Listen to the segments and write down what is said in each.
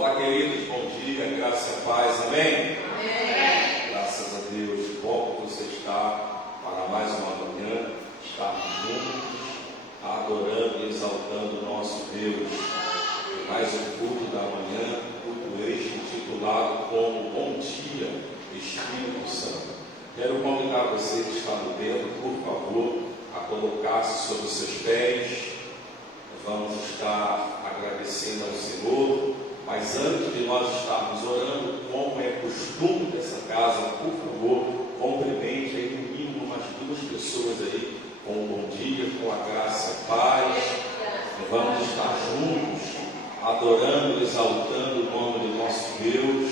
Olá, queridos, bom dia, graça e paz, amém? Amém. Graças a Deus, que bom que você está para mais uma manhã, estarmos juntos, adorando e exaltando o nosso Deus. Mais um culto da manhã, culto este intitulado como Bom Dia, Espírito Santo. Quero convidar você que está no templo, por favor, a colocar-se sobre os seus pés. Vamos estar agradecendo ao Senhor, mas antes de nós estarmos orando, como é costume dessa casa, por favor, cumprimente aí no mínimo umas 2 pessoas aí, com um bom dia, com a graça e paz. Vamos estar juntos, adorando, exaltando o nome do nosso Deus,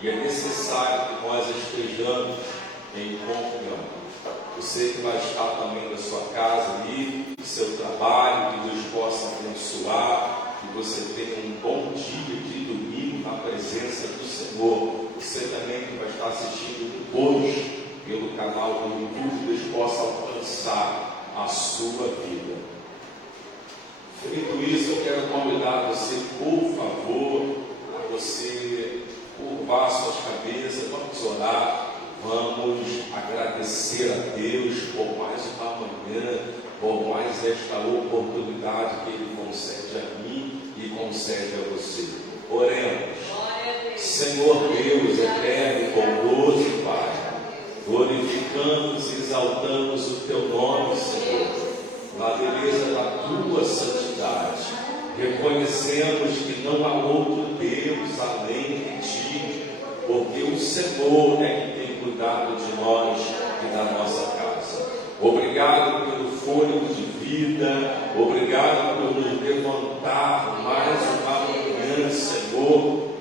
e é necessário que nós estejamos em comunhão. Você que vai estar também na sua casa ali, no seu trabalho, que Deus possa abençoar, que você tenha um bom dia de domingo na presença do Senhor. Você também que vai estar assistindo hoje pelo canal do YouTube, Deus possa alcançar a sua vida. Feito isso, eu quero convidar você, por favor, a você curvar suas cabeças, vamos orar. Vamos agradecer a Deus por mais uma manhã, por mais esta oportunidade que Ele concede a mim e concede a você. Oremos. Senhor Deus eterno e bondoso, Pai, glorificamos e exaltamos o Teu nome, Senhor, na beleza da Tua santidade. Reconhecemos que não há outro Deus além de Ti, porque o Senhor é que tem cuidado de nós e da nossa casa. Obrigado pelo fôlego de vida, obrigado por nos levantar mais uma manhã, Senhor,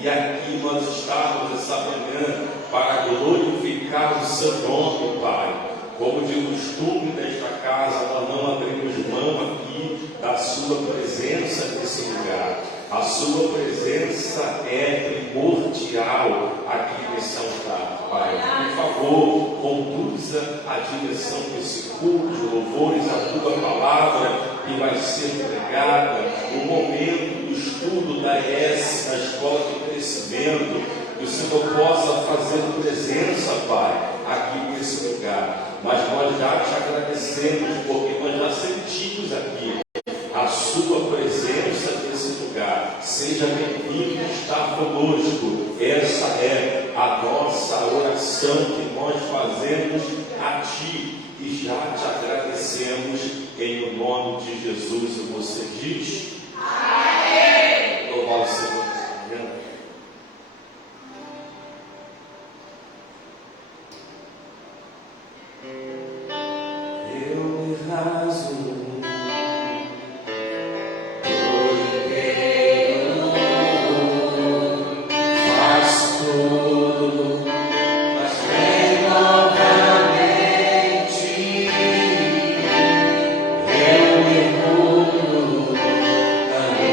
e aqui nós estamos essa manhã para glorificar o Seu nome, Pai. Como de costume nesta casa, nós não abrimos mão aqui da Sua presença nesse lugar. A Sua presença é primordial aqui nesse altar, Pai. Por favor, conduza a direção desse culto de louvores, a Tua palavra que vai ser pregada, o momento do estudo da ES, da Escola de Crescimento, que o Senhor possa fazer presença, Pai, aqui nesse lugar. Mas nós já te agradecemos, porque nós já sentimos aqui a Sua presença nesse lugar. Seja bem-vindo estar conosco. Essa é a nossa oração que nós fazemos a Ti e já te agradecemos em nome de Jesus. E você diz: amém. Louvar o Senhor. Eu me raso Amém.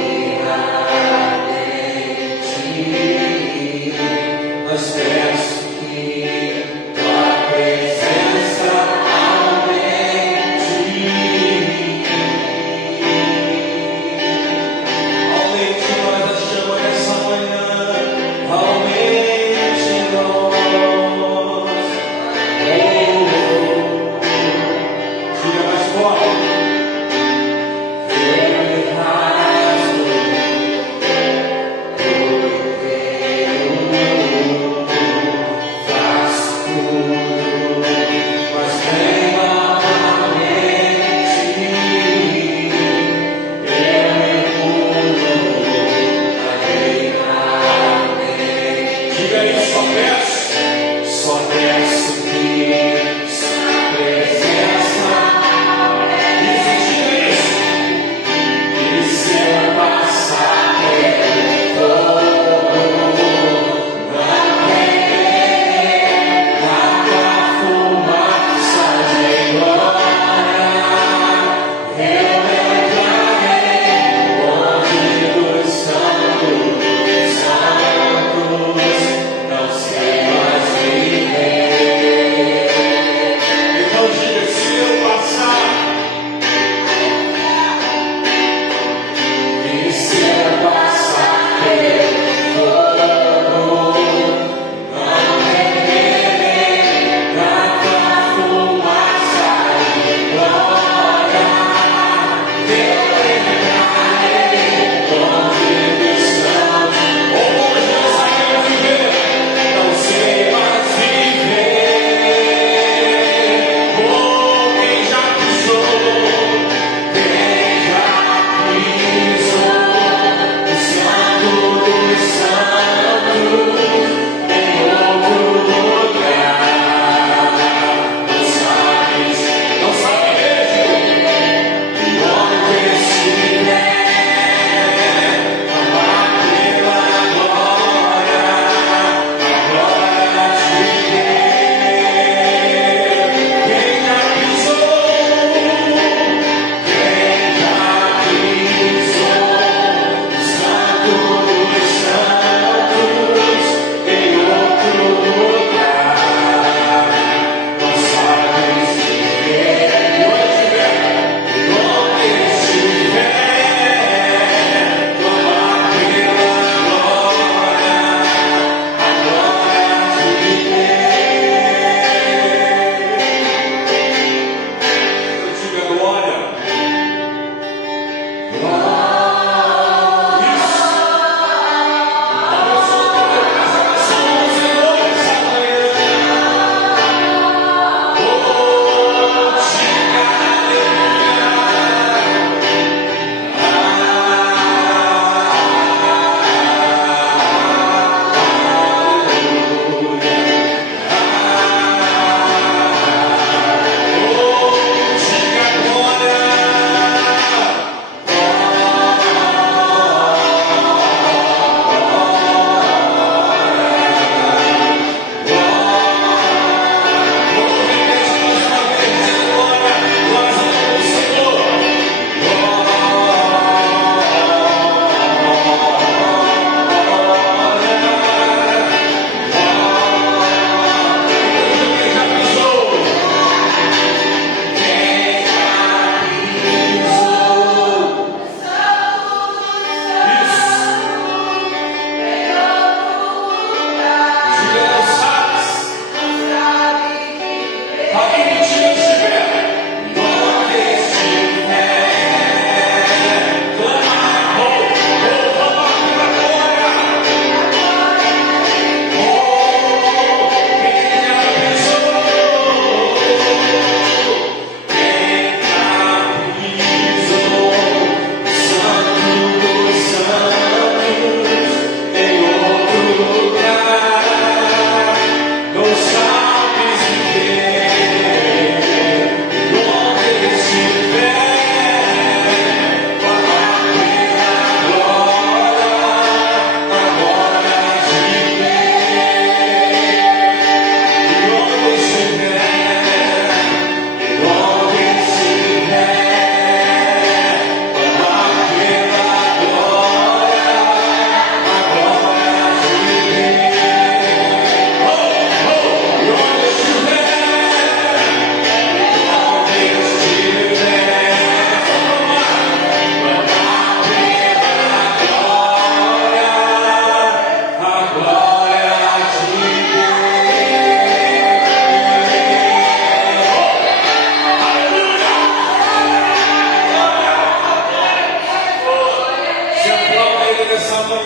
nessa manhã.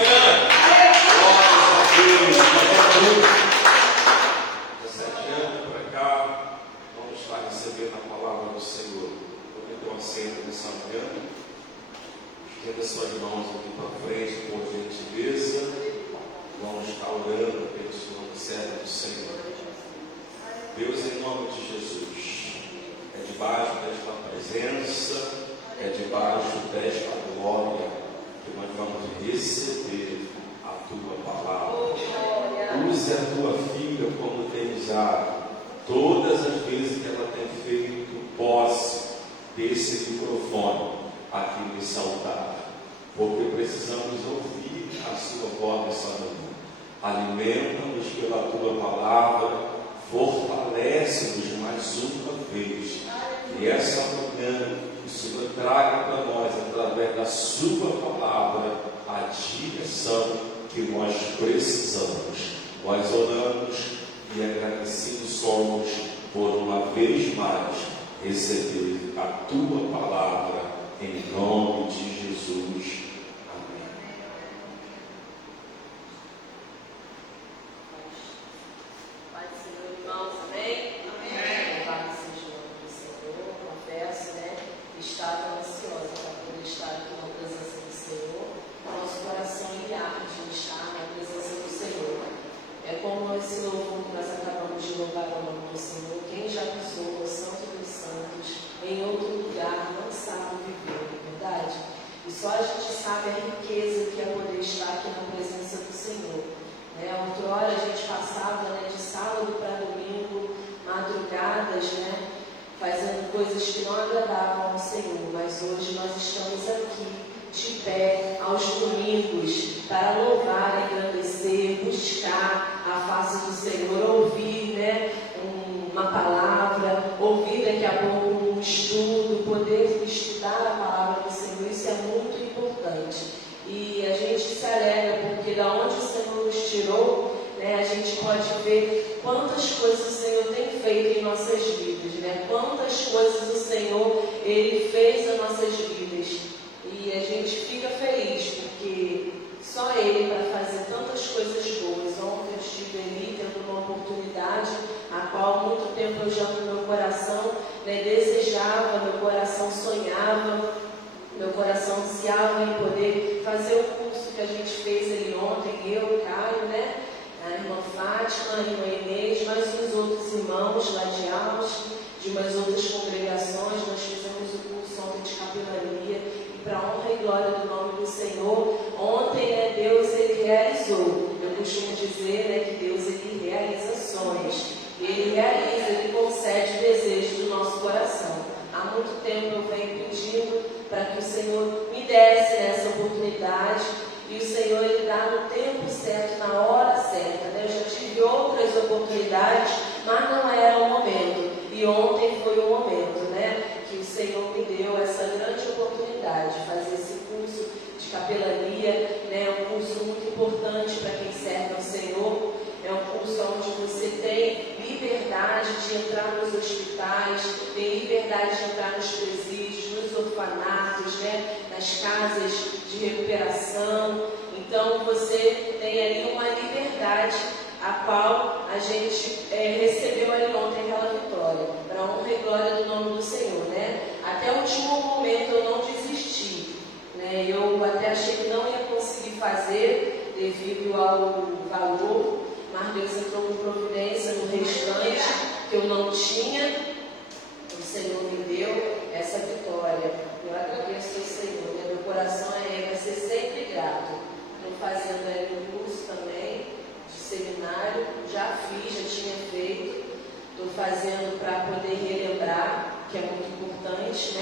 Glórias a Deus. Você adianta para cá, vamos estar recebendo a palavra do Senhor. Eu me concentro nessa manhã. Estenda suas mãos aqui para frente, por gentileza. Vamos estar orando pelo Senhor, servo do Senhor. Deus, em nome de Jesus, é debaixo desta presença, é debaixo desta glória que nós vamos receber a tua palavra. Use a tua filha como tem usado todas as vezes que ela tem feito posse desse microfone aqui no Saudade, porque precisamos ouvir a sua voz nessa manhã. Alimenta-nos pela tua palavra, fortalece-nos mais uma vez. E essa manhã o Senhor traga para nós, através da sua palavra, a direção que nós precisamos. Nós oramos e agradecidos somos por uma vez mais receber a tua palavra em nome de Jesus. Só a gente sabe a riqueza que é poder estar aqui na presença do Senhor. Outrora a gente passava de sábado para domingo, madrugadas, fazendo coisas que não agradavam ao Senhor. Mas hoje nós estamos aqui, de pé, aos domingos, para louvar, engrandecer, buscar a face do Senhor, ouvir uma palavra, ouvir daqui a pouco um estudo, poder estudar a palavra do Senhor. Isso é muito importante. E a gente se alegra porque da onde o Senhor nos tirou, a gente pode ver quantas coisas o Senhor tem feito em nossas vidas, quantas coisas o Senhor Ele fez em nossas vidas. E a gente fica feliz porque só Ele para fazer tantas coisas boas. Ontem eu estive ali tendo uma oportunidade a qual há muito tempo eu já no meu coração desejava, meu coração sonhava, meu coração ansiava em poder fazer o curso que a gente fez ali ontem, eu, Caio, a irmã Fátima, a irmã Inês, mais uns outros irmãos lá de Alves, de umas outras congregações. Nós fizemos o curso ontem de capelania e para a honra e glória do nome do Senhor, ontem Deus Ele realizou. Eu costumo dizer que Deus Ele realiza sonhos. Ele realiza, Ele concede o desejo do nosso coração. Há muito tempo eu venho pedindo para que o Senhor me desse essa oportunidade, e o Senhor Ele dá no tempo certo, na hora certa. Eu já tive outras oportunidades, mas não era o momento. E ontem foi o momento, que o Senhor me deu essa grande oportunidade de fazer esse curso de capelania, um curso muito importante para quem serve ao Senhor. É um curso onde você tem liberdade de entrar nos hospitais, tem liberdade de entrar nos presídios, nos orfanatos, nas casas de recuperação. Então você tem ali uma liberdade a qual a gente recebeu ali ontem aquela vitória, para a honra e glória do nome do Senhor. Até o último momento eu não desisti. Eu até achei que não ia conseguir fazer devido ao valor, mas Deus entrou com providência no restante que eu não tinha. O Senhor me deu essa vitória. Eu agradeço ao Senhor. Meu coração vai ser sempre grato. Estou fazendo aí um curso também de seminário. Já fiz, já tinha feito. Estou fazendo para poder relembrar, que é muito importante,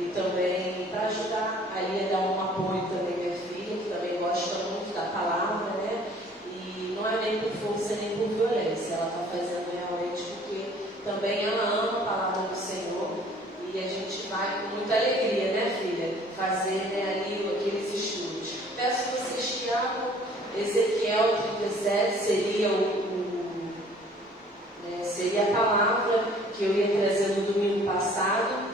E também para ajudar ali a dar um apoio também minha filha, que também gosta muito da palavra, Não é nem por força nem por violência, ela está fazendo realmente porque também ela ama a palavra do Senhor, e a gente vai com muita alegria, filha, fazer ali aqueles estudos. Peço a vocês que abram Ezequiel 37, seria a palavra que eu ia trazer no domingo passado,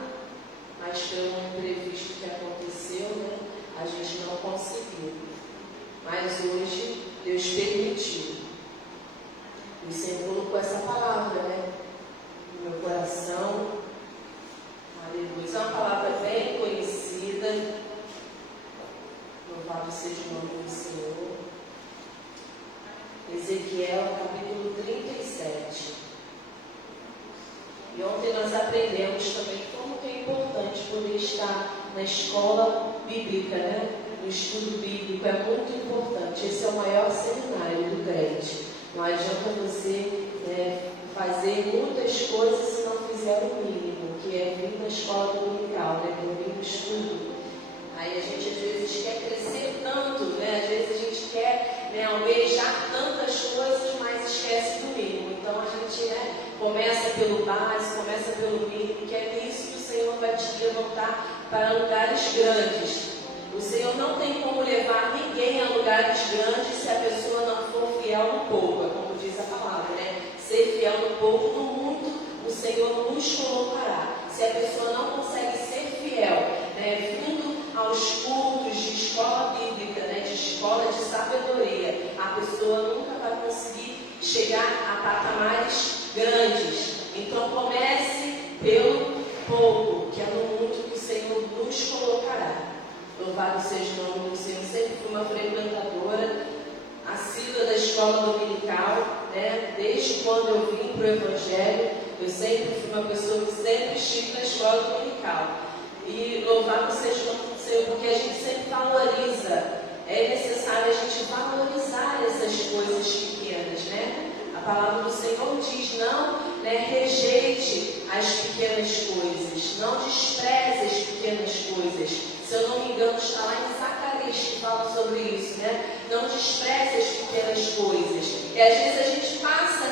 mas pelo imprevisto que aconteceu, a gente não conseguiu. mas hoje Deus permitiu. E o Senhor colocou essa palavra, né, no meu coração. Aleluia. É uma palavra bem conhecida. Louvado seja o nome do Senhor. Ezequiel, capítulo 37. E ontem nós aprendemos também como que é importante poder estar na escola bíblica, né? No estudo bíblico. É muito importante. Esse é o maior seminário do crente. Não adianta você fazer muitas coisas se não fizer o mínimo, que é vir na escola dominical, né? Vir no estudo. Aí a gente às vezes quer crescer tanto, né? Às vezes a gente quer, né, almejar tantas coisas, mas esquece do mínimo. Então a gente, começa pelo básico, começa pelo mínimo, que é nisso que o Senhor vai te levantar para lugares grandes. O Senhor não tem como levar ninguém a lugares grandes se a pessoa não for fiel no pouco, é como diz a palavra, né? Ser fiel no pouco, no muito, o Senhor nos colocará. Se a pessoa não consegue ser fiel, vindo aos cultos de escola bíblica, de escola de sabedoria, a pessoa nunca vai conseguir chegar a patamares grandes. Então comece pelo pouco, que é no muito que o Senhor nos colocará. Louvado seja o nome do Senhor. Sempre fui uma frequentadora assídua da escola dominical, desde quando eu vim para o Evangelho, eu sempre fui uma pessoa que sempre estive na escola dominical. E louvado seja o nome do Senhor, porque a gente sempre valoriza. É necessário a gente valorizar essas coisas pequenas, A palavra do Senhor diz: não rejeite as pequenas coisas, não despreze as pequenas coisas. Se eu não me engano, está lá em Zacarias que fala sobre isso, Não despreze as pequenas coisas. E às vezes a gente passa,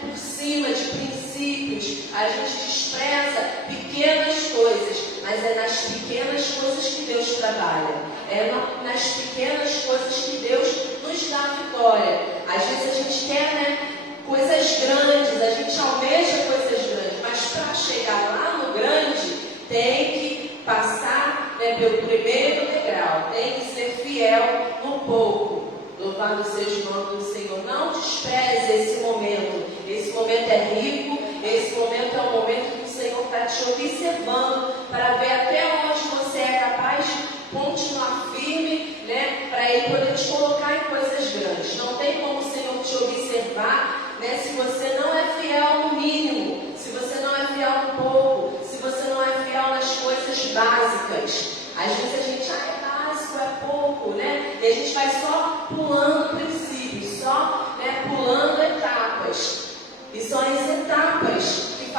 por cima de princípios, a gente despreza pequenas coisas, mas é nas pequenas coisas que Deus trabalha. É nas pequenas coisas que Deus nos dá a vitória. Às vezes a gente quer, coisas grandes, a gente almeja coisas grandes, mas para chegar lá no grande, tem que passar pelo primeiro degrau, tem que ser fiel no pouco. Louvado seja o nome do Senhor. Não despreze esse momento. Esse momento é rico, esse momento é um momento que o Senhor está te observando para ver até onde você é capaz de continuar firme, para Ele poder te colocar em coisas grandes. Não tem como o Senhor te observar, se você não é fiel no mínimo, se você não é fiel no pouco, se você não é fiel nas coisas básicas. Às vezes a gente, é básico, é pouco, E a gente vai só pulando princípios, só pulando etapas. E são as etapas que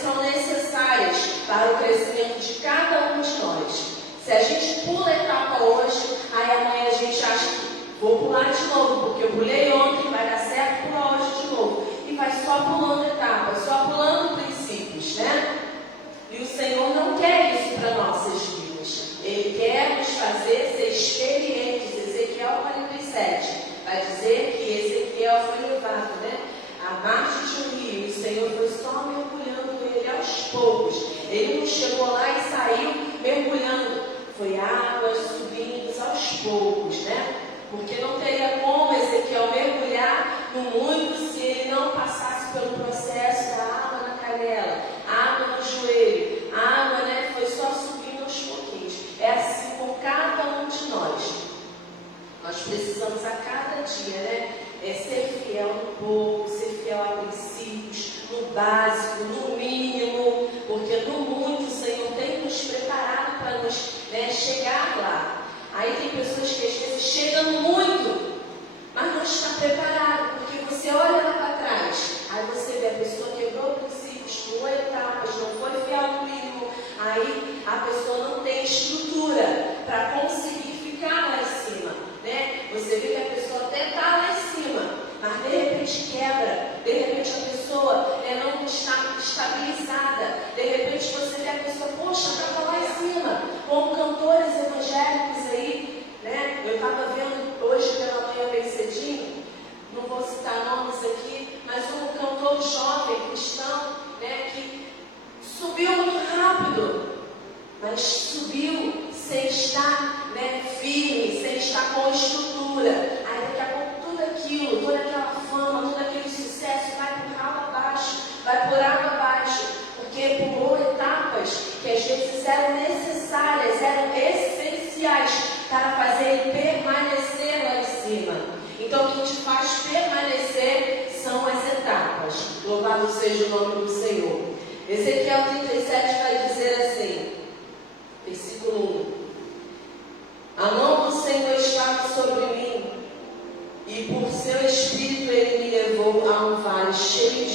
são necessárias para o crescimento de cada um de nós. Se a gente pula a etapa hoje, aí amanhã a gente acha que vou pular de novo, porque eu pulei ontem, vai dar certo, pular hoje de novo. E vai só pulando etapas, só pulando princípios, E o Senhor não quer isso para nossas vidas. Ele quer nos fazer ser experientes. Ezequiel 47 vai dizer que Ezequiel foi levado, à margem de um rio. O Senhor foi só mergulhando ele aos poucos. Ele não chegou lá e saiu mergulhando. Foi água subindo aos poucos, Porque não teria como Ezequiel mergulhar no muito se ele não passasse pelo processo da água na canela, água no joelho, água, foi só subindo aos pouquinhos. É assim com cada um de nós. Nós precisamos a cada dia, ser fiel no pouco, ser fiel a princípios, no básico, no mínimo, porque no muito o Senhor tem nos preparado para nos chegar lá. Aí tem pessoas que às vezes chegam muito, mas não está preparado, porque você olha lá para trás, aí você vê a pessoa quebrou princípios, pulou etapas, não foi fiel no mínimo, aí a pessoa não tem estrutura para conseguir ficar lá em cima, Você vê que a pessoa até está lá em cima, mas de repente quebra, de repente a pessoa não está estabilizada, de repente você vê a pessoa, poxa, estava lá em cima, como cantores evangélicos aí, Eu estava vendo hoje pela manhã bem cedinho, não vou citar nomes aqui, mas um cantor jovem cristão, que subiu muito rápido, mas subiu sem estar firme, sem estar com estrutura.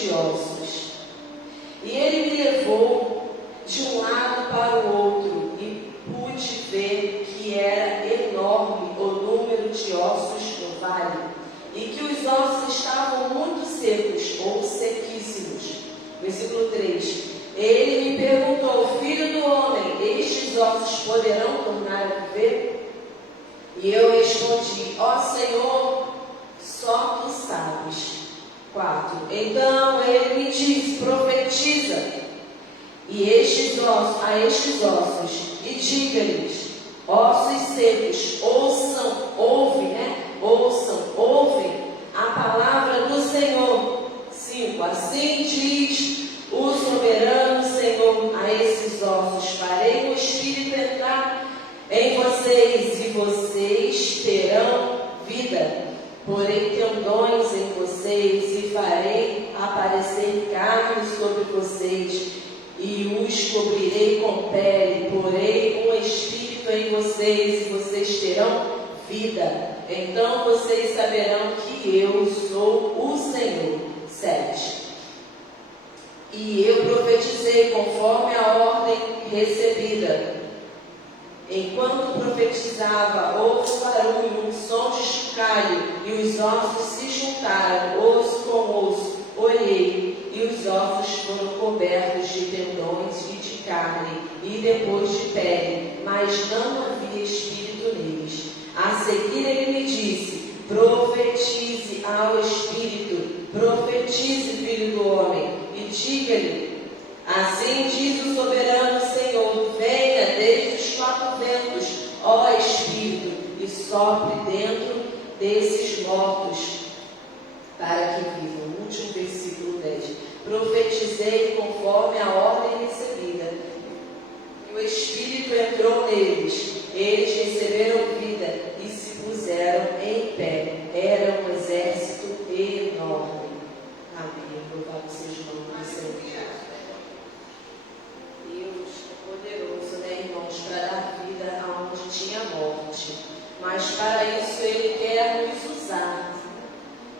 de ossos. E ele me levou de um lado para o outro, e pude ver que era enorme o número de ossos no vale, e que os ossos estavam muito secos ou sequíssimos. Versículo 3. Ele me perguntou: filho do homem, estes ossos poderão tornar a viver? E eu respondi: ó Senhor, só tu sabes. 4. Então ele me disse: profetiza a estes ossos, e diga-lhes: ossos secos, ouçam a palavra do Senhor. 5. Assim diz o soberano Senhor a esses ossos: farei o Espírito entrar em vocês, e vocês terão vida. Porei tendões em vocês, e farei aparecer carne sobre vocês, e os cobrirei com pele. Porei um espírito em vocês, e vocês terão vida. Então vocês saberão que eu sou o Senhor. 7. E eu profetizei conforme a ordem recebida. Enquanto profetizava, houve um barulho, um som de chocalho, e os ossos se juntaram, osso com osso. Olhei, e os ossos foram cobertos de tendões e de carne, e depois de pele, mas não havia espírito neles. A seguir ele me disse: profetize ao espírito, profetize, filho do homem, e diga-lhe: assim diz o soberano Senhor, venha desde os 4 ventos, ó Espírito, e sopre dentro desses mortos, para que vivam. Último versículo 10. Profetizei conforme a ordem recebida, e o Espírito entrou neles. Eles receberam vida e se puseram em pé. Era um exército enorme. Amém. Louvado seja o nome do Senhor. Deus é poderoso, né, irmãos, para dar vida aonde tinha morte. Mas para isso Ele quer nos usar.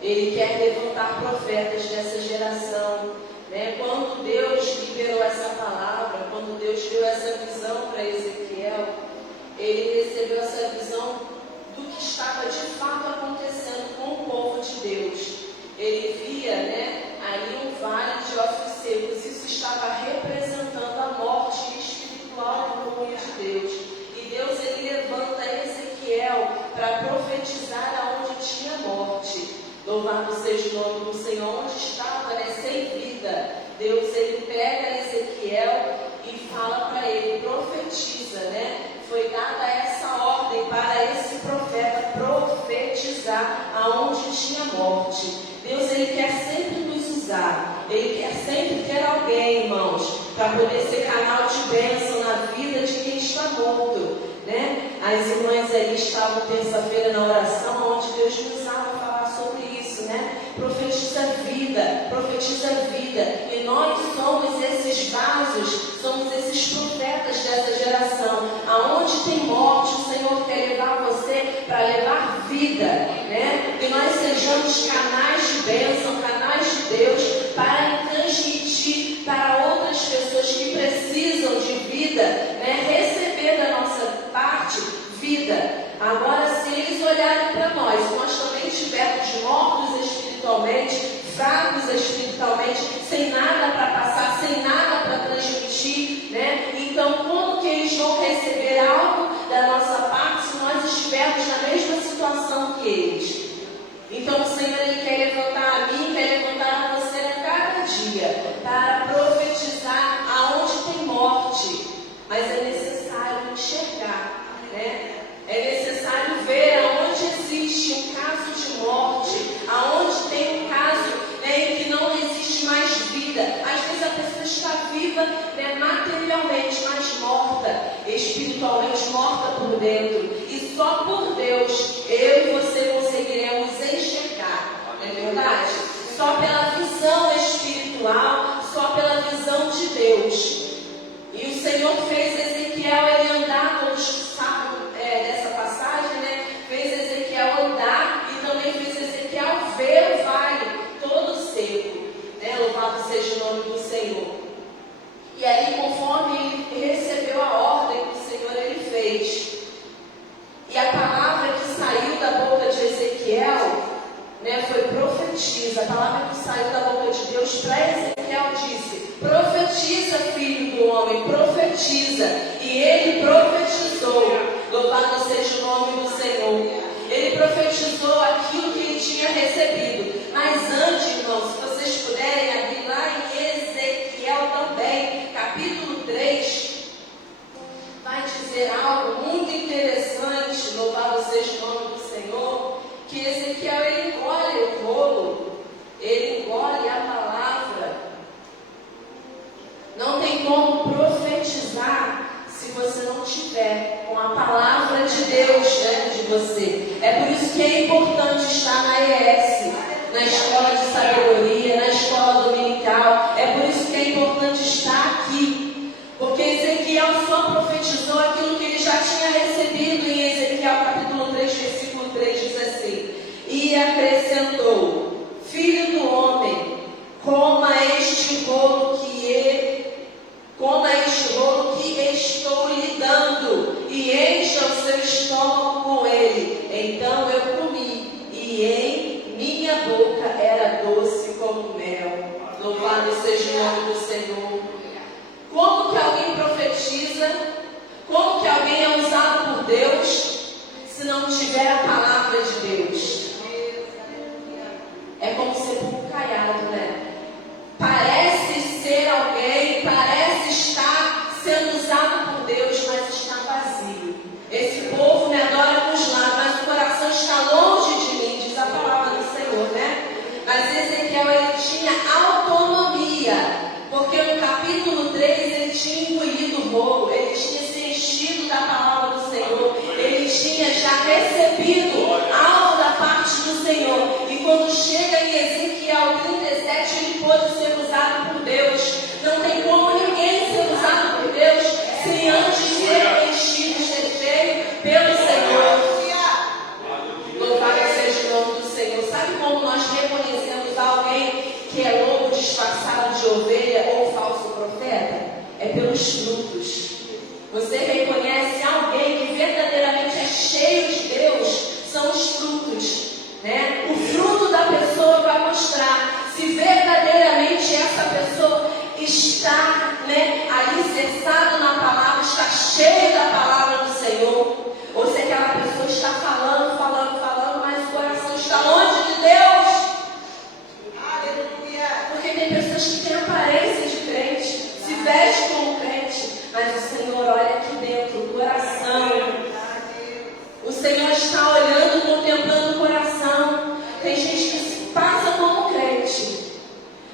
Ele quer levantar profetas dessa geração, né? Quando Deus liberou essa palavra, quando Deus deu essa visão para Ezequiel, ele recebeu essa visão do que estava de fato acontecendo com o povo de Deus. Ele via, né, ali um vale de ossos secos. Isso estava representando a morte espiritual do povo de Deus. E Deus, ele levanta Ezequiel para profetizar aonde tinha morte. Louvado seja o nome do Senhor. Onde estava, né, sem vida, Deus, ele pega Ezequiel e fala para ele: profetiza, né? Foi dada essa ordem para esse profeta profetizar aonde tinha morte. Deus, ele quer sempre nos usar. Ele quer sempre ter alguém, irmãos, para poder ser canal de bênção na vida de quem está morto, né? As irmãs ali estavam terça-feira na oração, onde Deus nos usava a falar sobre isso, né? Profetiza vida, profetiza vida. E nós somos esses vasos, somos esses profetas dessa geração. Aonde tem morte, o Senhor quer levar você para levar vida, né? Que nós sejamos canais de bênção, canais de Deus, para transmitir para outras pessoas que precisam de vida, né? Receber da nossa parte vida. Agora, se eles olharem para nós também estivermos mortos espiritualmente, fracos espiritualmente, sem nada para passar, sem nada para transmitir, né? Então, como que eles vão receber algo da nossa parte se nós estivermos na mesma situação que eles? Então, o Senhor, ele quer levantar a mim, quer levantar a você a cada dia para profetizar aonde tem morte. Mas é necessário enxergar, né? É necessário ver aonde existe um caso de morte, aonde tem um caso, né, em que não existe mais vida. Às vezes a pessoa está viva, né, materialmente, mas morta, espiritualmente morta por dentro. E só por Deus, eu e você conseguiremos enxergar, não é verdade? Só pela visão espiritual, só pela visão de Deus. E o Senhor fez Ezequiel ele andar pelos dessa passagem, né? Fez Ezequiel andar e também fez Ezequiel ver o vale todo seco, né? Louvado diz, a palavra que saiu da boca de Deus para Ezequiel disse: profetiza, filho do homem, profetiza. E ele profetizou. Louvado seja o nome do Senhor. Ele profetizou aquilo que ele tinha recebido. Mas antes, irmãos, se vocês puderem abrir lá em Ezequiel também, capítulo 3, vai dizer algo muito interessante. Louvado seja o nome do Senhor. Que Ezequiel, ele engole o rolo, ele engole a palavra. Não tem como profetizar se você não tiver com a palavra de Deus dentro de você. É por isso que é importante estar na ES, na escola de sabedoria, na escola dominical. É por isso que é importante estar aqui. Porque Ezequiel só profetizou aquilo que ele já tinha recebido. Em Ezequiel capítulo 3, versículo 3 diz assim: e acrescentou: filho do homem, coma este rolo que estou lhe dando, e encha o seu estômago com ele. Então eu comi, e em minha boca era doce como mel. Louvado seja o nome do Senhor. Como que alguém profetiza? Como que alguém é usado por Deus se não tiver a palavra de Deus? É como sepulcro caiado, né? Parece ser alguém, parece estar sendo usado por Deus, mas está vazio. Esse povo me adora com os lábios, mas o coração está longe de mim, diz a palavra do Senhor, né? Mas Ezequiel, ele tinha autonomia, porque no capítulo 3 ele tinha engolido o rolo, ele tinha se enchido da palavra do Senhor, ele tinha já recebido algo da parte do Senhor. E quando chega em Ezequiel 37, ele pôde ser usado por Deus. Não tem como ninguém ser usado por Deus sem antes ser enchido, ser cheio pelo Senhor. Louvado seja o nome do Senhor. Sabe como nós reconhecemos alguém que é lobo disfarçado de ovelha ou falso profeta? É pelos frutos. Você reconhece alguém que verdadeiramente é cheio de Deus, são os frutos, né? O fruto da pessoa vai mostrar se verdadeiramente essa pessoa está, né, alicerçada na palavra, está cheia da palavra do Senhor, ou se aquela pessoa está falando, mas o coração está longe de Deus. Aleluia. Porque tem pessoas que têm aparência de crente, se vestem como crente, mas o Senhor olha aqui dentro, o coração. O Senhor está olhando, contemplando o coração. Tem gente que se passa como crente,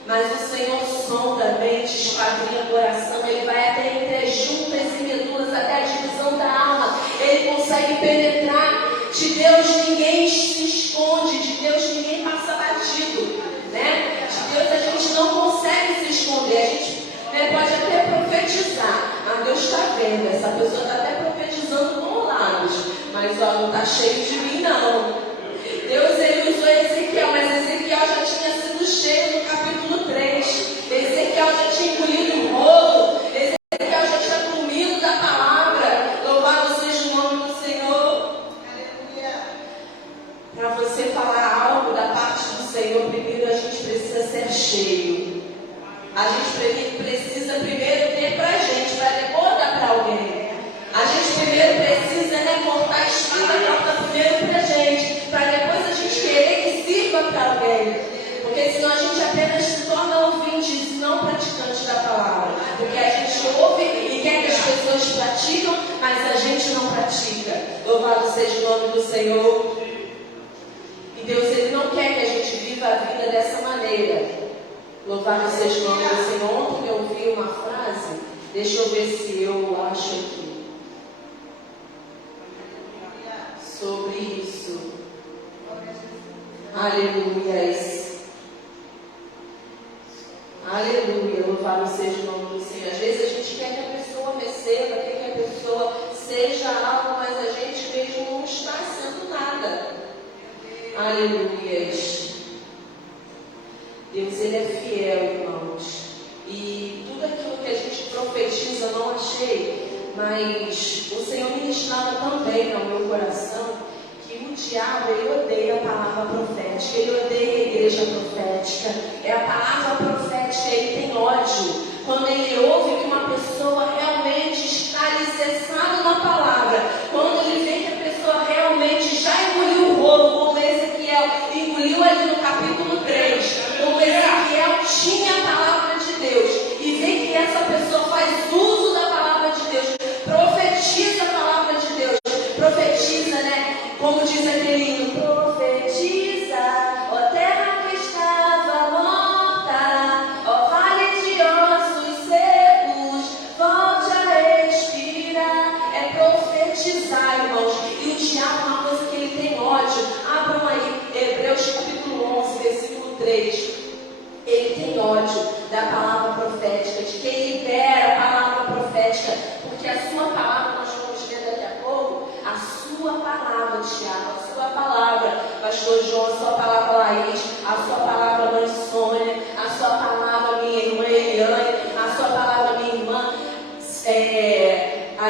mas o Senhor sonda a mente, esquadrinha o coração. Ele vai até entre as juntas e medulas, até a divisão da alma. Ele consegue penetrar. De Deus ninguém se esconde, de Deus ninguém passa batido, né? De Deus a gente não consegue se esconder. A gente, né, pode até profetizar, mas Deus está vendo. Essa pessoa está até profetizando com lábios, mas ó, não está cheio de mim não. Deus, ele usou Ezequiel, mas Ezequiel já tinha sido cheio no capítulo 3. Ezequiel já tinha engolido o rolo. Ezequiel já tinha comido da palavra. Louvado seja o nome do Senhor. Aleluia. Para você falar algo da parte do Senhor, primeiro a gente precisa ser cheio. A gente precisa primeiro ter para a gente, para depois dar para alguém. A gente primeiro precisa, né, cortar a espada, corta primeiro para a gente, para depois a gente querer que sirva para alguém. Porque senão a gente apenas se torna ouvintes e não praticantes da palavra. Porque a gente ouve e quer que as pessoas praticam, mas a gente não pratica. Louvado seja o nome do Senhor. E Deus, ele não quer que a gente viva a vida dessa maneira. Louvado seja o nome do Senhor. Ontem eu ouvi uma frase, deixa eu ver se eu acho aqui, sobre isso. Aleluia. Aleluia, louvado seja o nome do Senhor. Às vezes a gente quer que a pessoa receba, quer que a pessoa seja algo, mas a gente mesmo não está sendo nada. Aleluia. Deus, ele é fiel, irmãos. E tudo aquilo que a gente profetiza, eu não achei, mas o Senhor ministrava também no meu coração que o diabo, ele odeia a palavra profética, ele odeia a igreja profética. A palavra profética, ele tem ódio. Quando ele ouve que uma pessoa realmente está alicerçada na palavra, quando ele vê que a pessoa realmente já engoliu o rolo, como Ezequiel engoliu ali no capítulo 3, como Ezequiel tinha a palavra de Deus, e vê que essa pessoa faz uso da palavra de Deus, profetiza a palavra de Deus, profetiza, né? Como diz aquele hino, profetiza, ó terra que estava morta, ó vale de ossos secos, volte a respirar. É profetizar, irmãos. E o diabo é uma coisa que ele tem ódio. Abram aí, Hebreus capítulo 11, versículo 3. Ele tem ódio da palavra profética, de quem libera a palavra profética, porque a sua palavra, nós vamos ver daqui a pouco, a sua palavra, Tiago, a sua palavra, pastor João, a sua palavra, Laís, a sua palavra, mãe Sônia, a sua palavra, minha irmã Eliane, a sua palavra, minha irmã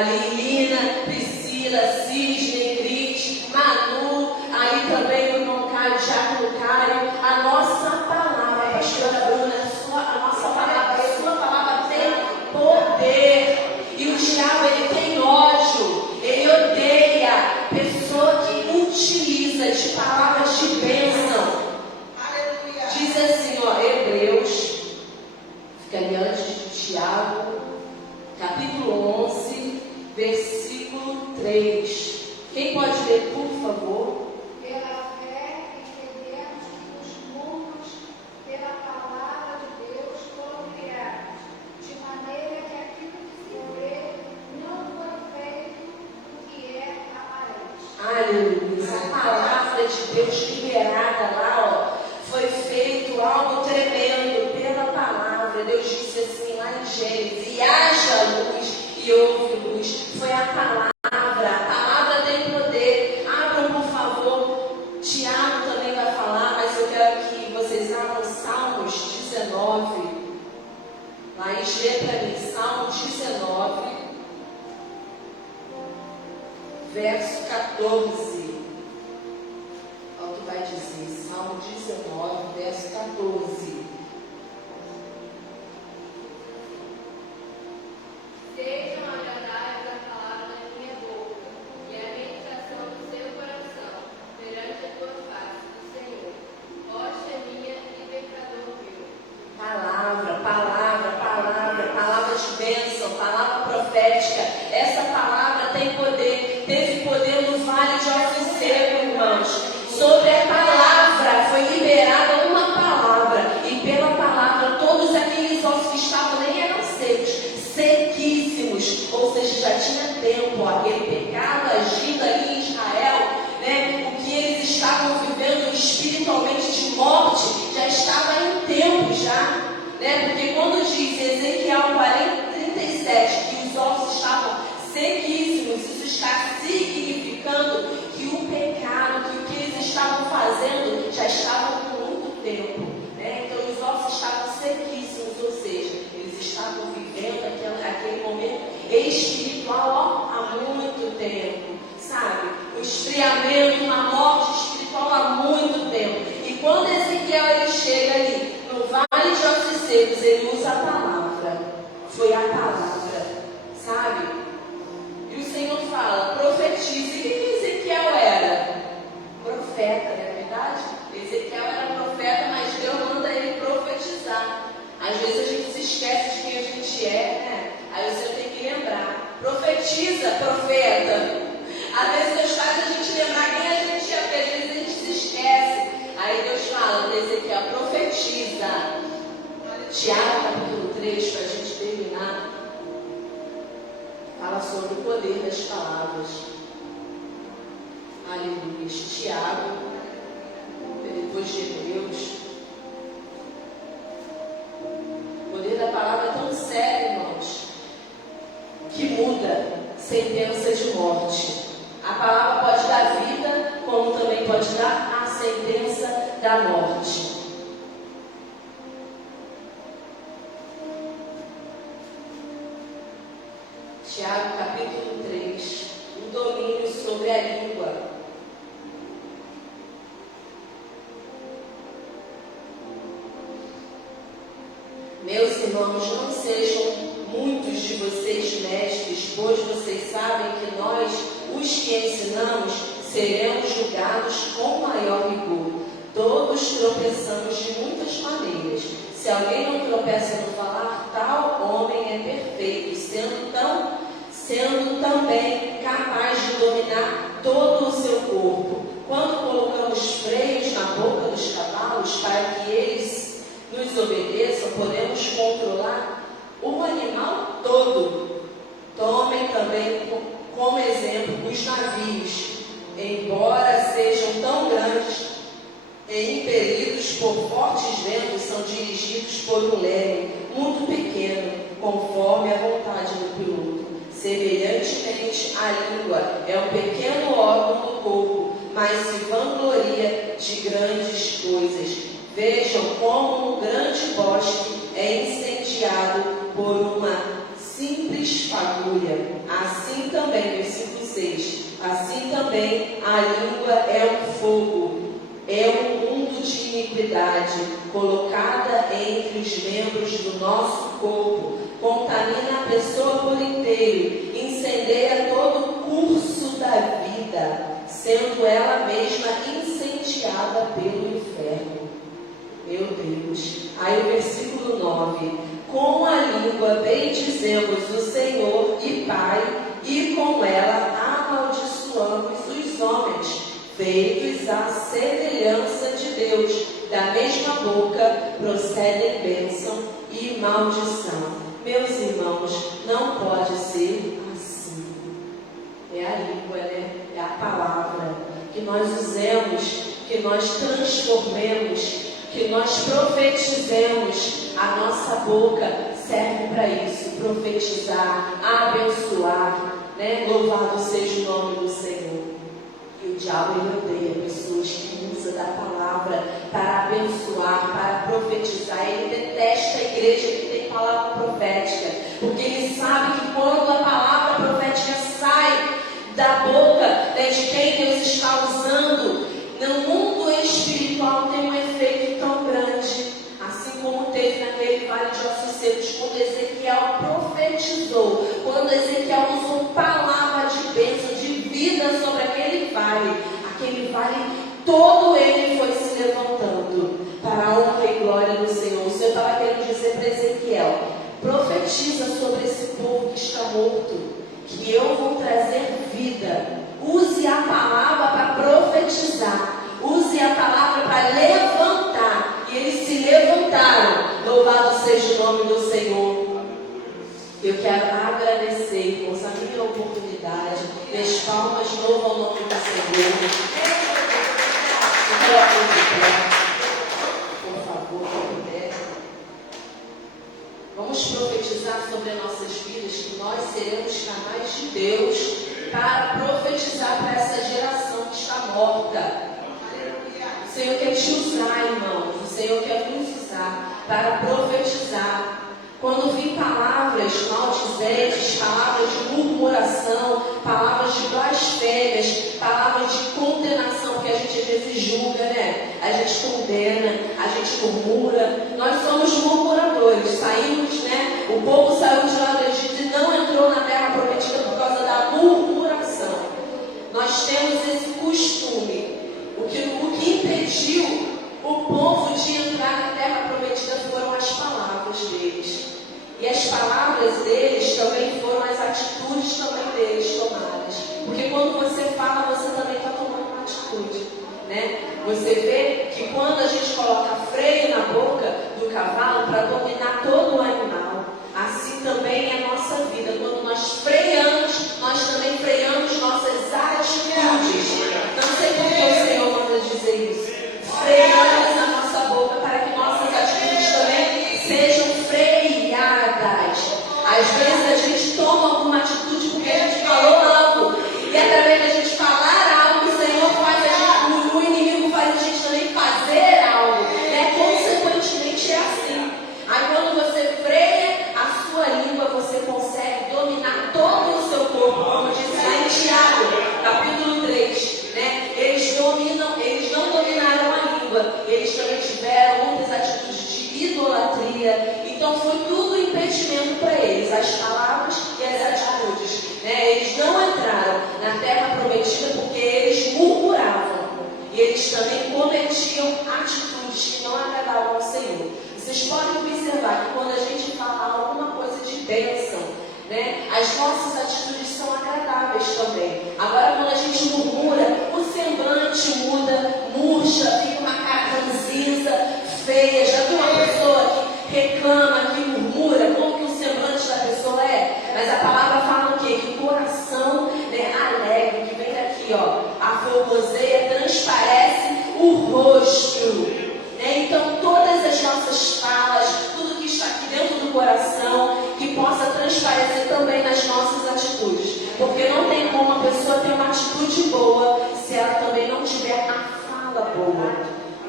Lina, Priscila, Cisne, Cris, Manu, aí também o irmão Caio, Diácono Caio, a nossa palavra, a pastora Bruna, a nossa palavra, a sua palavra tem poder. E o diabo, ele tem ódio, ele odeia pessoa que utiliza de palavras de bênção. Aleluia. Diz assim, ó, Hebreus, fica ali antes de Tiago, capítulo 11, versículo 3. Quem pode ler, por favor? Pela fé entendemos que os mundos, pela palavra de Deus, foram criados, de maneira que aquilo que se vê não foi feito do que é aparente. Aleluia. A palavra de Deus liberada lá, ó, foi feito algo tremendo pela palavra. Deus disse assim lá em Gênesis, e haja luz, e houve luz. Foi a palavra tem poder. Abram, por favor. Tiago também vai falar, mas eu quero que vocês abram Salmos 19. Laís, lê para mim, Salmo 19, verso 14. Olha o que vai dizer, Salmo 19, verso 14. Sejam agradáveis a palavra da minha boca e a meditação do seu coração perante a tua face, Senhor. Rocha minha e pecador meu. Palavra de bênção, palavra profética. Essa palavra tem poder, teve poder no vale de ossos secos, irmãos. Sobre a palavra foi liberada uma palavra, e pela palavra todos aqueles ossos que estavam nem eram secos, sequíssimos, ou seja, já tinha tempo aquele pecado agindo ali em Israel, né? O que eles estavam vivendo espiritualmente de morte já estava em tempo já, né? Porque quando diz Ezequiel 37 que os ossos estavam sequíssimos, isso está significando que o pecado, que o que eles estavam fazendo já estava com muito tempo, né? Então os ossos estavam sequíssimos, ou seja, eles estavam vivendo aquele momento espiritual há muito tempo, sabe? O esfriamento na morte espiritual há muito tempo. E quando Ezequiel ele chega ali no vale de ossos secos, ele usa a palavra. Foi a palavra, sabe? E o Senhor fala, profetize. E quem Ezequiel era? Profeta, não é verdade? Ezequiel era profeta, mas Deus manda ele profetizar. Às vezes a gente se esquece de quem a gente é, né? Aí o Senhor tem que lembrar. Profetiza, profeta. Às vezes Deus faz a gente lembrar quem a gente é, porque às vezes a gente se esquece. Aí Deus fala para Ezequiel, profetiza. Tiago capítulo 3, para a gente terminar, fala sobre o poder das palavras. Aleluia. Tiago, depois de Hebreus. O poder da palavra é tão sério, irmãos, que muda sentença de morte. A palavra pode dar vida, como também pode dar a sentença da morte. Tiago capítulo 3, o domínio sobre a língua. Meus irmãos, não sejam muitos de vocês mestres, pois vocês sabem que nós, os que ensinamos, seremos julgados com maior rigor. Todos tropeçamos de muitas maneiras. Se alguém não tropeça no falar, tal homem é perfeito, sendo também capaz de dominar todo o seu corpo. Quando colocamos freios na boca dos cavalos para que eles nos obedeçam, podemos controlar o animal todo. Tomem também como exemplo os navios, embora sejam tão grandes e impelidos por fortes ventos, são dirigidos por um leme muito pequeno, conforme a vontade do piloto. Semelhantemente, a língua é um pequeno órgão do corpo, mas se vangloria de grandes coisas. Vejam como um grande bosque é incendiado por uma simples fagulha. Assim também, versículo 6, assim também a língua é um fogo, é um mundo de iniquidade, colocada entre os membros do nosso corpo, contamina a pessoa por inteiro, incendeia todo o curso da vida, sendo ela mesma incendiada pelo inferno. Meu Deus. Aí o versículo 9. Com a língua bendizemos o Senhor e Pai, e com ela amaldiçoamos os homens, feitos à semelhança de Deus. Da mesma boca procedem bênção e maldição. Meus irmãos, não pode ser assim. É a língua, né? É a palavra que nós usemos, que nós transformemos, que nós profetizemos. A nossa boca serve para isso, profetizar, abençoar, né? Louvado seja o nome do Senhor. E o diabo, ele odeia pessoas que usam da palavra para abençoar, para profetizar. Ele detesta a igreja que tem palavra profética, porque ele sabe que quando a palavra profética sai da boca, né, de quem Deus está usando, no mundo espiritual tem um efeito tão grande, assim como teve naquele vale de ossos secos, quando Ezequiel profetizou, quando Ezequiel usou palavra de bênção, de vida sobre aquele vale todo ele foi se levantando para a honra e glória do Senhor. O Senhor estava querendo dizer para Ezequiel: profetiza sobre esse povo que está morto, que eu vou trazer vida. Use a palavra para profetizar, use a palavra para levantar. E eles se levantaram. Louvado seja o nome do Senhor. Eu quero agradecer, irmãos, a minha oportunidade. Minhas palmas louvam ao nome do Senhor. Por favor, quem puder. Vamos profetizar sobre as nossas vidas que nós seremos canais de Deus para profetizar para essa geração que está morta. O Senhor quer te usar, irmãos. O Senhor quer nos usar para profetizar. Quando vir palavras maldizentes, palavras de murmuração, palavras de blasfêmias, palavras de condenação, porque a gente às vezes julga, né? A gente condena, a gente murmura. Nós somos murmuradores. Saímos, né? O povo saiu de lá do Egito e não entrou na terra prometida por causa da murmuração. Nós temos esse costume. O que impediu o povo de entrar na terra prometida foram as palavras deles. E as palavras deles também foram as atitudes também deles tomadas. Porque quando você fala, você também está tomando uma atitude, né? Você vê que quando a gente coloca freio na boca do cavalo para dominar todo o animal, assim também é a nossa vida. Quando nós freamos, nós também freamos nossas atitudes. Não sei por que o Senhor manda dizer isso. Freamos a nossa boca para que nossas atitudes também sejam freadas. Às vezes a gente toma alguma atitude porque a gente falou algo, e através da gente falar algo, o Senhor faz o inimigo faz a gente também fazer algo, né? Consequentemente é assim. Aí quando você freia a sua língua, você consegue dominar todo o seu corpo, como diz lá em Tiago, capítulo 3, né? Eles não dominaram a língua, eles também tiveram muitas atitudes de idolatria. Então as palavras e as atitudes. Né? Eles não entraram na terra prometida porque eles murmuravam. E eles também cometiam atitudes que não agradavam ao Senhor. Vocês podem observar que quando a gente fala alguma coisa de bênção, né, as nossas atitudes são agradáveis também. Agora, quando a gente murmura, o semblante muda, murcha, fica uma cara ranzinza, feia. Já viu uma pessoa que reclama, que murmura? Como que o semblante da pessoa é? Mas a palavra fala o quê? Que o coração, né, alegre, que vem daqui, ó, a formoseia, transparece o rosto. Então, todas as nossas falas, tudo que está aqui dentro do coração, que possa transparecer também nas nossas atitudes. Porque não tem como uma pessoa ter uma atitude boa se ela também não tiver a fala boa.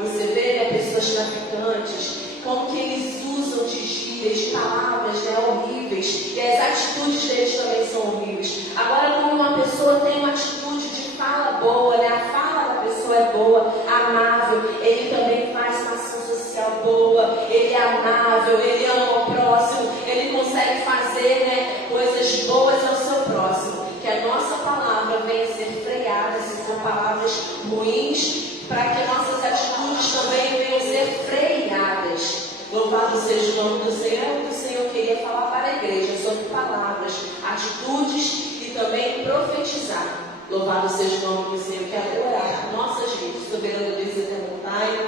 Você vê, né, pessoas traficantes, como que eles usam de gírias, de palavras, né, horríveis. E as atitudes deles também são horríveis. Agora, quando uma pessoa tem uma atitude de fala boa, né, a fala da pessoa é boa, amável, ele também faz uma ação social boa, ele é amável, ele ama o próximo, ele consegue fazer, né, coisas boas ao seu próximo. Que a nossa palavra venha a ser freada, se for palavras ruins, para que nossas atitudes também venham a ser freadas. Louvado seja o nome do Senhor, que o Senhor queria falar para a igreja sobre palavras, atitudes e também profetizar. Louvado seja o nome do Senhor, que adorar nossas vidas, soberano Deus eterno Pai.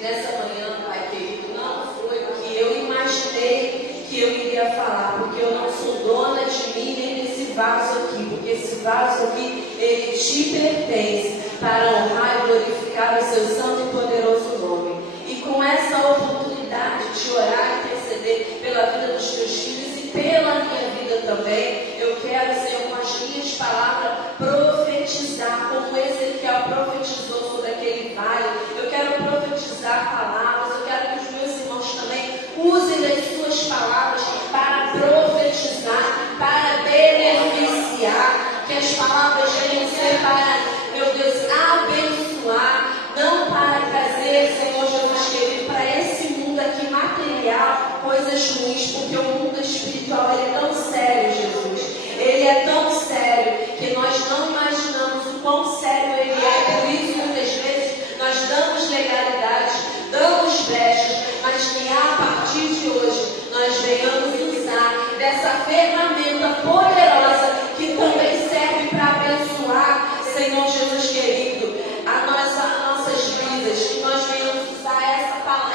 Nessa manhã, Pai querido, não foi o que eu imaginei que eu iria falar, porque eu não sou dona de mim nem desse vaso aqui, porque esse vaso aqui, ele te pertence para honrar e glorificar o seu santo e poderoso nome. E com essa oportunidade de orar e interceder pela vida dos teus filhos e pela minha vida também, eu quero, Senhor, com as minhas palavras, profetizar, como Ezequiel profetizou sobre aquele vale. Eu quero profetizar palavras, eu quero que os meus irmãos também usem das suas palavras para profetizar, para beneficiar, que as palavras venham ser para, meu Deus, abençoar, não para trazer, Senhor Jesus querido, para esse mundo aqui material, coisas ruins, porque o mundo espiritual, ele é tão sério, Jesus. Ele é tão sério que nós não imaginamos o quão sério ele é. Por isso, muitas vezes, nós damos legalidade, damos brechas, mas que a partir de hoje nós venhamos usar dessa ferramenta poderosa que também serve para abençoar, Senhor Jesus querido, nossas vidas, que nós venhamos usar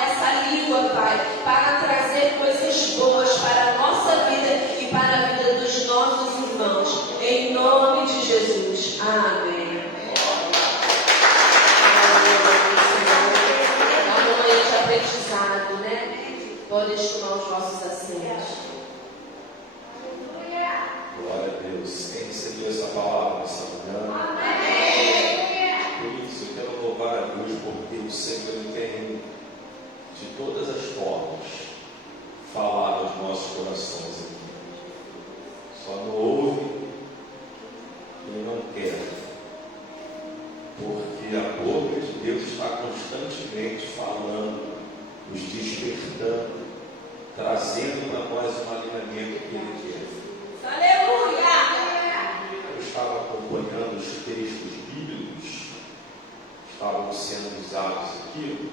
essa língua, Pai, para trazer coisas boas para a nossa vida e para a vida dos nossos irmãos, em nome de Jesus. Amém. É uma manhã de aprendizado, né? Podem tomar os vossos assentos. Glória a Deus. Quem recebeu essa palavra nessa manhã? Por isso eu quero louvar a Deus, porque o Senhor tem, de todas as formas, falado aos nossos corações aqui. Só não ouve e não quer, porque a boca de Deus está constantemente falando, nos despertando, trazendo para nós um alinhamento que Ele quer. Aleluia! Eu estava acompanhando os textos bíblicos que estavam sendo usados aqui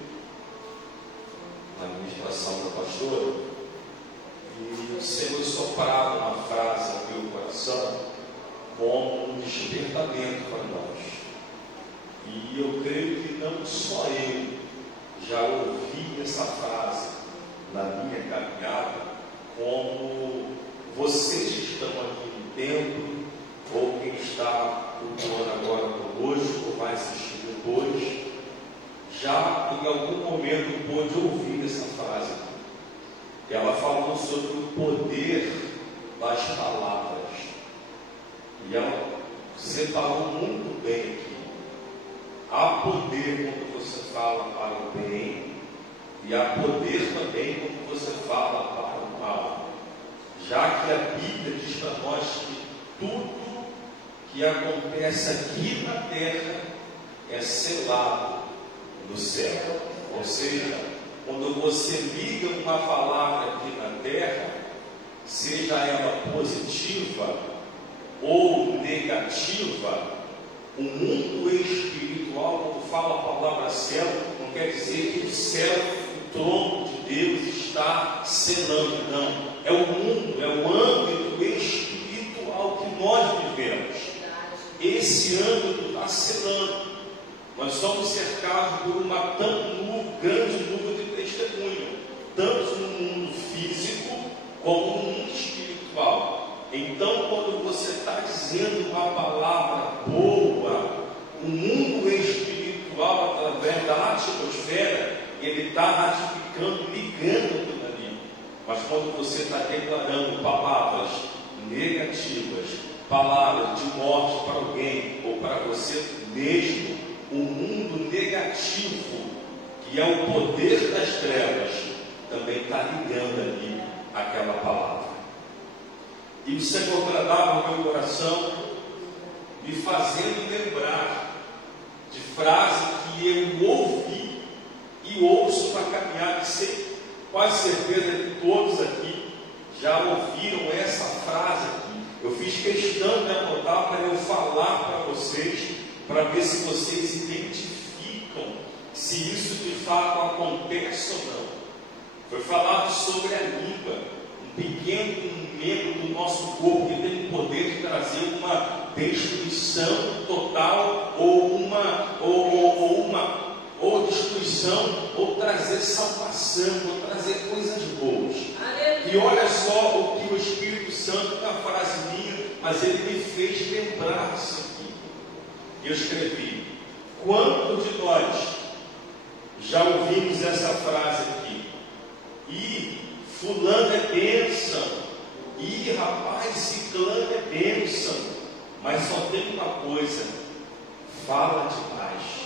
na administração da pastora, e o Senhor soprava uma frase no meu coração como um despertamento para nós. E eu creio que não só eu já ouvi essa frase na minha caminhada, como vocês que estão aqui no templo, ou quem está cultuando agora conosco, ou vai assistir depois, já em algum momento pôde ouvir essa frase. Ela falou sobre o poder das palavras. E ela separou muito bem aqui. Há poder quando você fala para o bem, e há poder também quando você fala para o mal. Já que a Bíblia diz para nós que tudo que acontece aqui na terra é selado no céu. Ou seja, quando você liga uma palavra aqui na terra, seja ela positiva ou negativa, o mundo espiritual, quando fala a palavra céu, não quer dizer que o céu, o trono de Deus está selando, não. É o mundo, é o âmbito espiritual que nós vivemos. Esse âmbito está selando. Nós somos cercados por uma grande nuvem de testemunho, tanto no mundo físico como no mundo espiritual. Então, quando você está dizendo uma palavra boa, o mundo espiritual, através da atmosfera, ele está ratificando, ligando tudo ali. Mas quando você está declarando palavras negativas, palavras de morte para alguém ou para você mesmo, o mundo negativo, que é o poder das trevas, também está ligando ali aquela palavra. E o Senhor tratava o meu coração, me fazendo lembrar de frase que eu ouvi e ouço para caminhar, e sei, quase certeza que todos aqui já ouviram essa frase aqui. Eu fiz questão de anotar para eu falar para vocês, para ver se vocês identificam se isso de fato acontece ou não. Foi falado sobre a língua, um pequeno membro do nosso corpo que tem o poder de trazer uma destruição total ou destruição, ou trazer salvação, ou trazer coisas boas. E olha só o que o Espírito Santo, na frase minha, mas ele me fez lembrar isso aqui. Eu escrevi: quantos de nós já ouvimos essa frase aqui? E fulano é bênção, e rapaz, ciclano é bênção, mas só tem uma coisa: fala demais.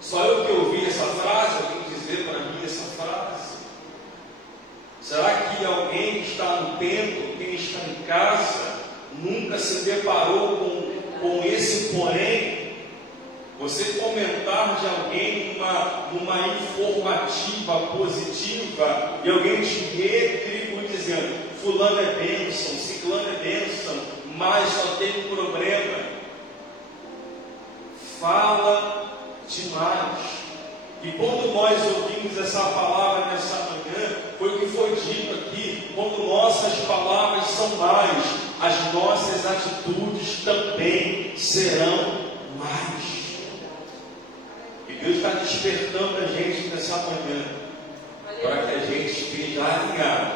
Só eu que ouvi essa frase, alguém dizer para mim essa frase. Será que alguém que está no templo, quem está em casa, nunca se deparou com esse porém? Você comentar de alguém numa informativa positiva, e alguém te retribui dizendo: fulano é bênção, ciclano é bênção, mas só tem um problema: fala demais. E quando nós ouvimos essa palavra nessa manhã, foi o que foi dito aqui: quando nossas palavras são mais, as nossas atitudes também serão mais. E Deus está despertando a gente nessa manhã, para que a gente esteja alinhado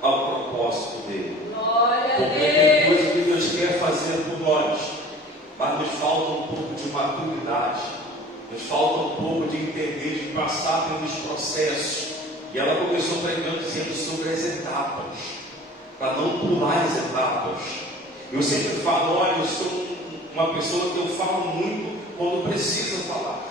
ao propósito dele. Porque tem coisa que Deus quer fazer por nós, mas nos falta um pouco de maturidade, nos falta um pouco de entender, de passar pelos processos. E ela começou pregando dizendo sobre as etapas, para não pular as etapas. Eu sempre falo: olha, eu sou uma pessoa que eu falo muito quando preciso falar.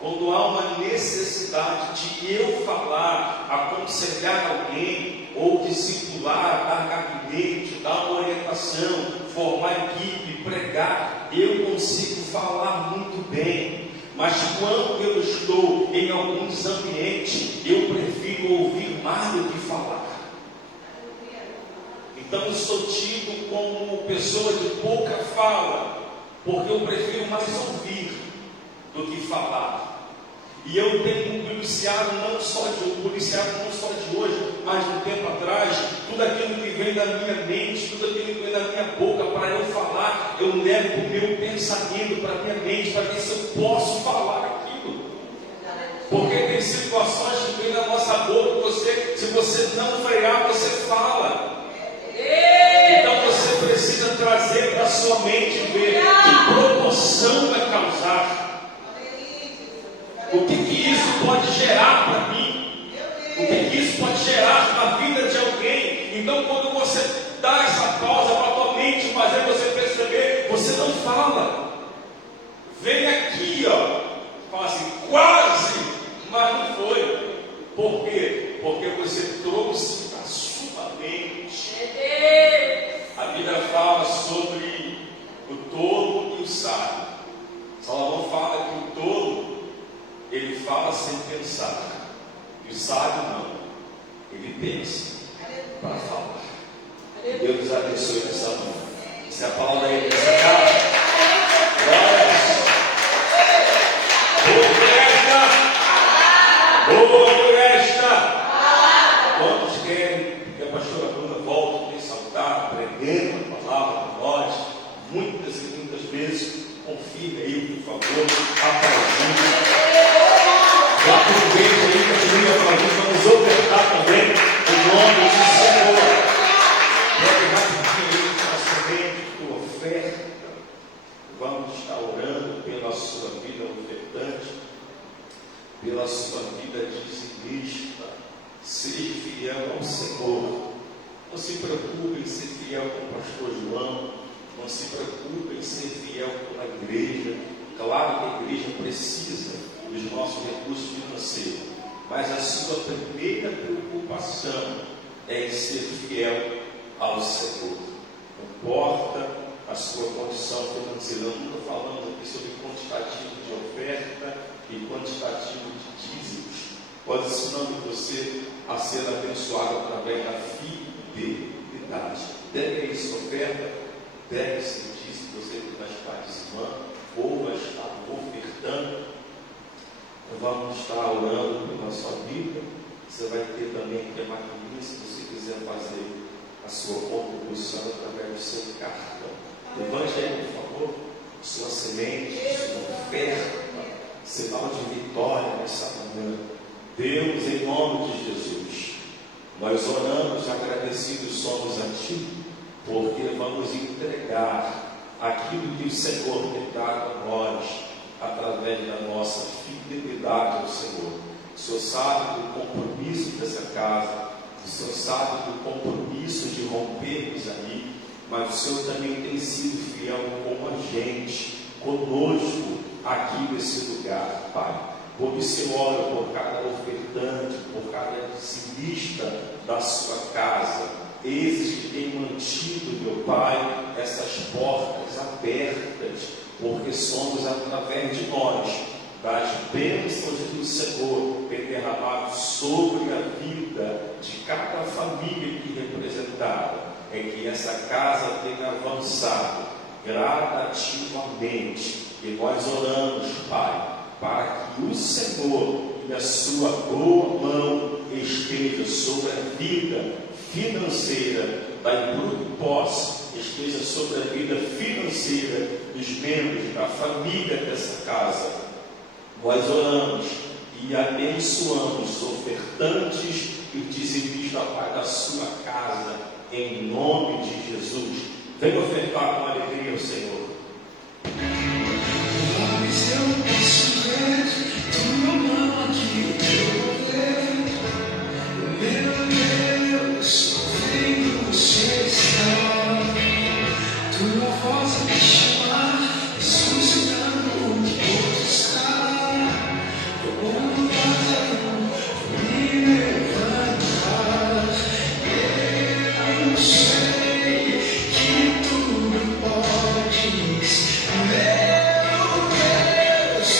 Quando há uma necessidade de eu falar, aconselhar alguém, ou discipular, dar gabinete, dar orientação, formar equipe, pregar, eu consigo falar muito bem. Mas quando eu estou em alguns ambientes, eu prefiro ouvir mais do que falar. Então eu sou tido como pessoa de pouca fala, porque eu prefiro mais ouvir do que falar. E eu tenho policiado não só de hoje, mas de um tempo atrás, tudo aquilo que vem da minha mente, tudo aquilo que vem da minha boca, para eu falar, eu levo o meu pensamento para a minha mente, para ver se eu posso falar aquilo. Porque tem situações que vêm da nossa boca, se você não frear, você fala. Então você precisa trazer para a sua mente ver que proporção vai causar. O que isso pode gerar para mim? O que isso pode gerar na vida de alguém? Então, quando você dá essa pausa para a tua mente fazer você perceber, você não fala. Vem aqui, fala assim, quase, mas não foi. Por quê? Porque você trouxe a sua mente. A Bíblia fala sobre o tolo e o sábio. Salomão fala que o tolo, ele fala sem pensar, e o sábio não. Ele pensa para falar. Deus nos abençoe nessa manhã. Essa é a palavra aí nessa casa. Boa floresta! Quantos querem que a pastora Bruna volte a ressaltar, pregando a palavra para nós, muitas e muitas vezes? Confirme aí, por favor, aplaudindo. Já aproveita aí que a família aplaudindo, vamos ofertar também o nome do Senhor. Pode rapidinho aí na semente, tua oferta. Vamos estar orando pela sua vida ofertante, pela sua vida dizimista. Seja fiel ao Senhor. Não se preocupe em ser fiel com o pastor João. Não se preocupe em ser fiel com a igreja. Claro que a igreja precisa dos nossos recursos financeiros, mas a sua primeira preocupação é em ser fiel ao Senhor. Não importa a sua condição financeira. Eu não estou falando aqui sobre quantitativo de oferta e quantitativo de dízimos. Pode ser o nome de você a ser abençoado através da fidelidade. Pegue aí sua oferta, pegue esse dízimo, você que vai estar dizimando ou vai estar ofertando. Vamos estar orando pela sua vida. Você vai ter também que é maquininha, se você quiser fazer a sua contribuição através do seu cartão. Levante aí, por favor, sua semente, sua oferta, sinal de vitória nessa manhã. Deus, em nome de Jesus, nós oramos agradecidos somos a Ti, porque vamos entregar aquilo que o Senhor tem dado a nós, através da nossa fidelidade ao Senhor. O Senhor sabe do compromisso dessa casa, o Senhor sabe do compromisso de rompermos aí, mas o Senhor também tem sido fiel com a gente, conosco, aqui nesse lugar, Pai. Por isso eu oro por cada ofertante, por cada dizimista da sua casa, esses que têm mantido, meu Pai, essas portas abertas, porque somos através de nós, das bênçãos do Senhor, derramado sobre a vida de cada família que representaram, é que essa casa tenha avançado gradativamente. E nós oramos, Pai, para que o Senhor e a sua boa mão esteja sobre a vida financeira da Grupo Posse, esteja sobre a vida financeira dos membros da família dessa casa. Nós oramos e abençoamos os ofertantes e o dizimista, Pai, da sua casa, em nome de Jesus. Venha ofertar com alegria ao Senhor. Se eu posso ver tua mão aqui, meu Deus, vendo você está, tua voz a me chamar, ressuscitando o outro está, como me levantar. Eu sei que tudo podes, meu Deus.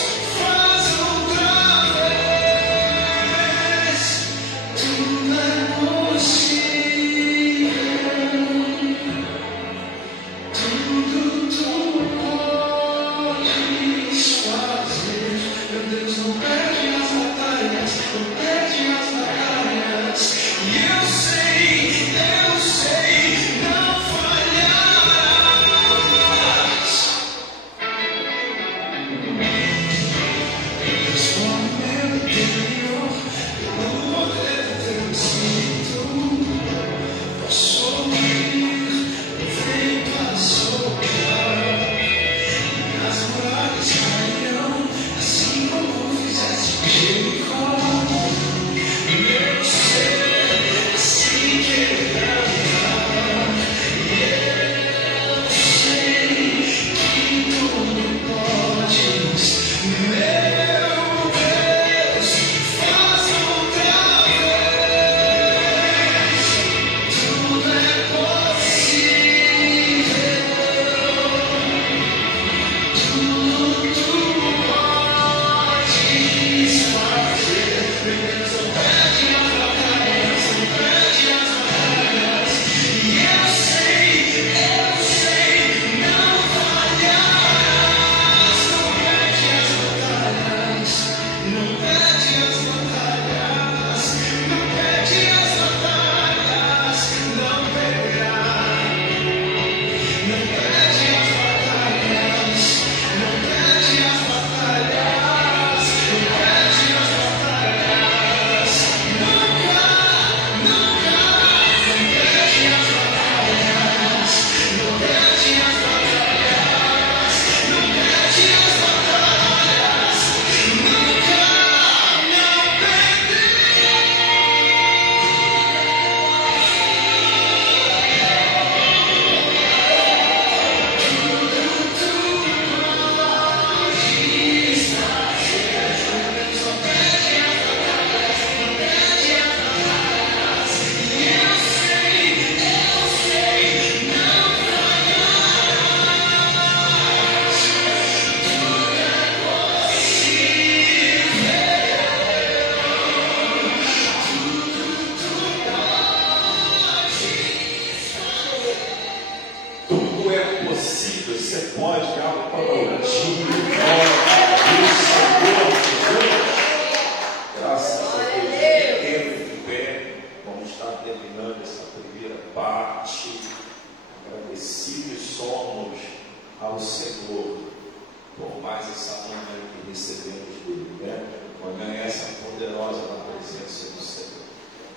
recebemos dele, né? Permanece poderosa na presença do Senhor.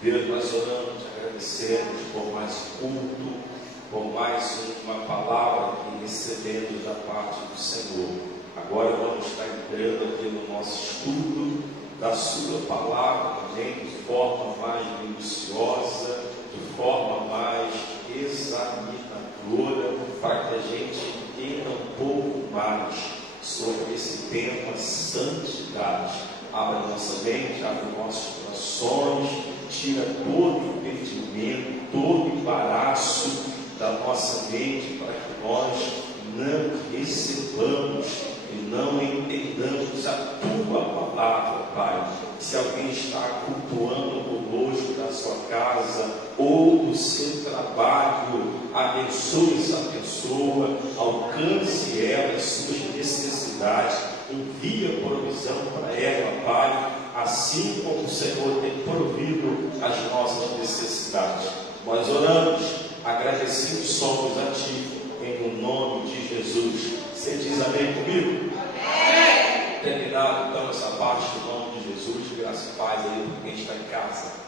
Deus, nós oramos, agradecemos por mais culto, por mais uma palavra que recebemos da parte do Senhor. Agora vamos estar entrando aqui no nosso estudo da sua palavra também, de forma mais minuciosa, de forma mais examinadora, para que a gente entenda um pouco mais sobre esse tema santidade. Abra nossa mente, abre nossos corações, tira todo impedimento, todo embaraço da nossa mente, para que nós não recebamos e não entendamos a tua palavra, Pai. Se alguém está cultuando conosco da sua casa ou do seu trabalho, abençoe essa pessoa, alcance ela, as suas necessidades, envia provisão para ela, Pai, assim como o Senhor tem provido as nossas necessidades. Nós oramos, agradecidos somos a Ti, em nome de Jesus. Você diz amém comigo? Amém! Terminado então essa parte, em nome de Jesus, graças e paz aí para quem está em casa.